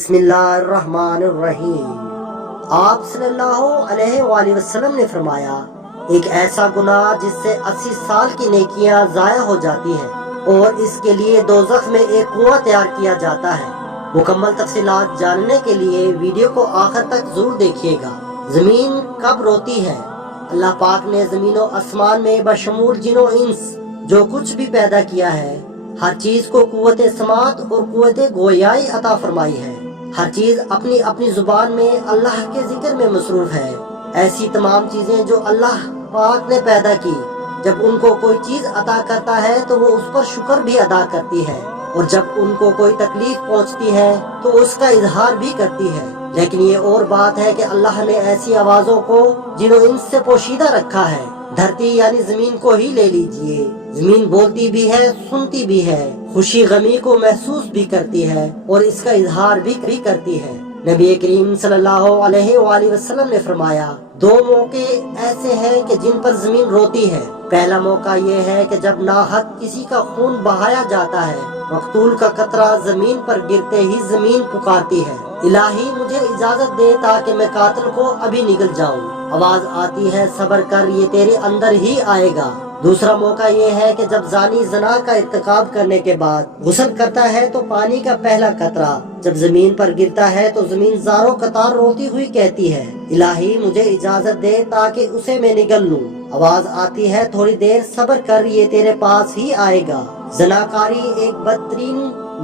بسم اللہ الرحمن الرحیم۔ آپ صلی اللہ علیہ وآلہ وسلم نے فرمایا، ایک ایسا گناہ جس سے 80 سال کی نیکیاں ضائع ہو جاتی ہیں اور اس کے لیے دوزخ میں ایک کنواں تیار کیا جاتا ہے۔ مکمل تفصیلات جاننے کے لیے ویڈیو کو آخر تک ضرور دیکھیے گا۔ زمین کب روتی ہے؟ اللہ پاک نے زمین و آسمان میں بشمول جن و انس جو کچھ بھی پیدا کیا ہے، ہر چیز کو قوت سماعت اور قوت گویائی عطا فرمائی ہے۔ ہر چیز اپنی اپنی زبان میں اللہ کے ذکر میں مصروف ہے۔ ایسی تمام چیزیں جو اللہ پاک نے پیدا کی، جب ان کو کوئی چیز عطا کرتا ہے تو وہ اس پر شکر بھی ادا کرتی ہے، اور جب ان کو کوئی تکلیف پہنچتی ہے تو اس کا اظہار بھی کرتی ہے۔ لیکن یہ اور بات ہے کہ اللہ نے ایسی آوازوں کو جن و انس سے پوشیدہ رکھا ہے۔ دھرتی یعنی زمین کو ہی لے لیجئے، زمین بولتی بھی ہے، سنتی بھی ہے، خوشی غمی کو محسوس بھی کرتی ہے اور اس کا اظہار بھی کرتی ہے۔ نبی کریم صلی اللہ علیہ وآلہ وسلم نے فرمایا، دو موقع ایسے ہیں کہ جن پر زمین روتی ہے۔ پہلا موقع یہ ہے کہ جب ناحق کسی کا خون بہایا جاتا ہے، مقتول کا قطرہ زمین پر گرتے ہی زمین پکارتی ہے، الہی مجھے اجازت دے تاکہ میں قاتل کو ابھی نگل جاؤں۔ آواز آتی ہے، صبر کر، یہ تیرے اندر ہی آئے گا۔ دوسرا موقع یہ ہے کہ جب زانی زنا کا ارتکاب کرنے کے بعد غسل کرتا ہے تو پانی کا پہلا قطرہ جب زمین پر گرتا ہے تو زمین زاروں قطار روتی ہوئی کہتی ہے، الہی مجھے اجازت دے تاکہ اسے میں نگل لوں۔ آواز آتی ہے، تھوڑی دیر صبر کر، یہ تیرے پاس ہی آئے گا۔ زناکاری ایک بدترین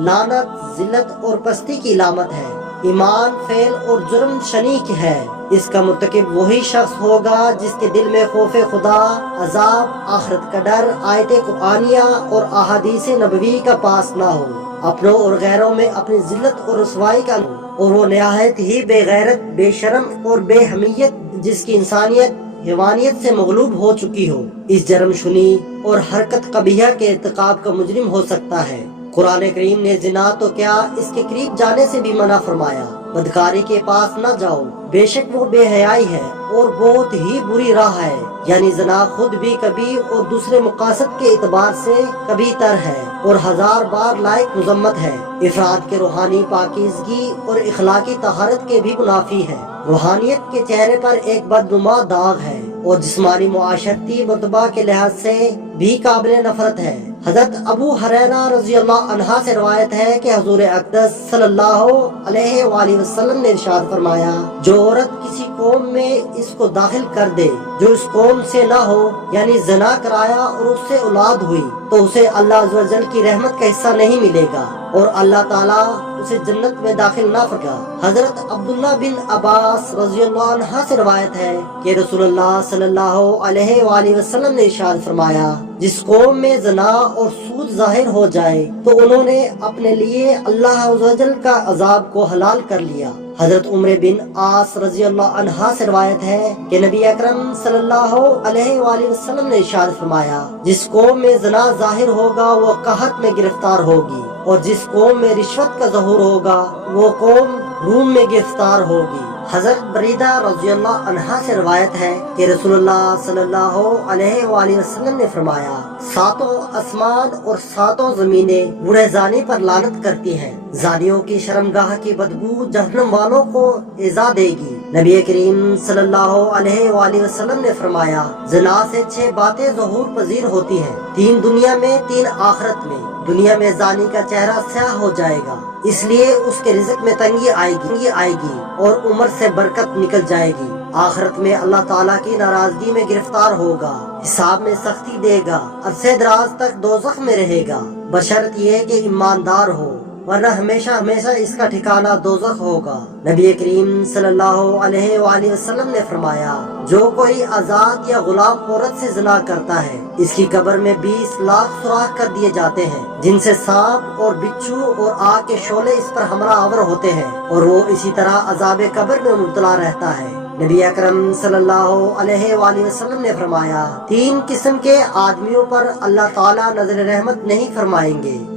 لعنت، ذلت اور پستی کی علامت ہے، ایمان فعل اور جرم شنیع ہے۔ اس کا مرتکب وہی شخص ہوگا جس کے دل میں خوف خدا، عذاب، آخرت کا ڈر، آیت قرآنیہ اور احادیث نبوی کا پاس نہ ہو، اپنوں اور غیروں میں اپنی ذلت اور رسوائی کا، اور وہ نہایت ہی بے غیرت، بے شرم اور بے حمیت جس کی انسانیت حیوانیت سے مغلوب ہو چکی ہو، اس جرم شنی اور حرکت قبیحہ کے ارتکاب کا مجرم ہو سکتا ہے۔ قرآن کریم نے زنا تو کیا، اس کے قریب جانے سے بھی منع فرمایا۔ بدکاری کے پاس نہ جاؤ، بے شک وہ بے حیائی ہے اور بہت ہی بری راہ ہے۔ یعنی زنا خود بھی کبھی اور دوسرے مقاصد کے اعتبار سے کبھی تر ہے اور 1000 بار لائق مذمت ہے۔ افراد کے روحانی پاکیزگی اور اخلاقی طہارت کے بھی منافی ہے۔ روحانیت کے چہرے پر ایک بدنما داغ ہے اور جسمانی معاشرتی مرتبہ کے لحاظ سے بھی قابل نفرت ہے۔ حضرت ابو ہریرہ رضی اللہ عنہ سے روایت ہے کہ حضور اقدس صلی اللہ علیہ وآلہ وسلم نے ارشاد فرمایا، جو عورت کسی قوم میں اس کو داخل کر دے جو اس قوم سے نہ ہو، یعنی زنا کرایا اور اس سے اولاد ہوئی، تو اسے اللہ عز و جل کی رحمت کا حصہ نہیں ملے گا اور اللہ تعالیٰ اسے جنت میں داخل نہ فرمائے گا۔ حضرت عبداللہ بن عباس رضی اللہ عنہ سے روایت ہے کہ رسول اللہ صلی اللہ علیہ وآلہ وسلم نے ارشاد فرمایا، جس قوم میں زنا اور سود ظاہر ہو جائے تو انہوں نے اپنے لیے اللہ عز و جل کا عذاب کو حلال کر لیا۔ حضرت عمر بن عاص رضی اللہ عنہ سے روایت ہے کہ نبی اکرم صلی اللہ علیہ وآلہ وسلم نے ارشاد فرمایا، جس قوم میں زنا ظاہر ہوگا وہ قحط میں گرفتار ہوگی، اور جس قوم میں رشوت کا ظہور ہوگا وہ قوم روم میں گرفتار ہوگی۔ حضرت بریدہ رضی اللہ عنہ سے روایت ہے کہ رسول اللہ صلی اللہ علیہ وآلہ وسلم نے فرمایا، 7 آسمان اور 7 زمینیں بوڑھے زانی پر لعنت کرتی ہیں۔ زانیوں کی شرمگاہ کی بدبو جہنم والوں کو ایذا دے گی۔ نبی کریم صلی اللہ علیہ وآلہ وسلم نے فرمایا، زنا سے 6 باتیں ظہور پذیر ہوتی ہیں، 3 دنیا میں، 3 آخرت میں۔ دنیا میں زانی کا چہرہ سیاہ ہو جائے گا، اس لیے اس کے رزق میں تنگی آئے گی اور عمر سے برکت نکل جائے گی۔ آخرت میں اللہ تعالیٰ کی ناراضگی میں گرفتار ہوگا، حساب میں سختی دے گا، عرصے دراز تک دوزخ میں رہے گا، بشرط یہ کہ ایماندار ہو، ورنہ ہمیشہ ہمیشہ اس کا ٹھکانہ دوزخ ہوگا۔ نبی کریم صلی اللہ علیہ وآلہ وسلم نے فرمایا، جو کوئی آزاد یا غلام عورت سے زنا کرتا ہے، اس کی قبر میں 20 لاکھ سوراخ کر دیے جاتے ہیں، جن سے سانپ اور بچھو اور آگ کے شعلے اس پر حملہ آور ہوتے ہیں، اور وہ اسی طرح عذاب قبر میں مبتلا رہتا ہے۔ نبی اکرم صلی اللہ علیہ وآلہ وسلم نے فرمایا، 3 قسم کے آدمیوں پر اللہ تعالیٰ نظر رحمت نہیں فرمائیں گے۔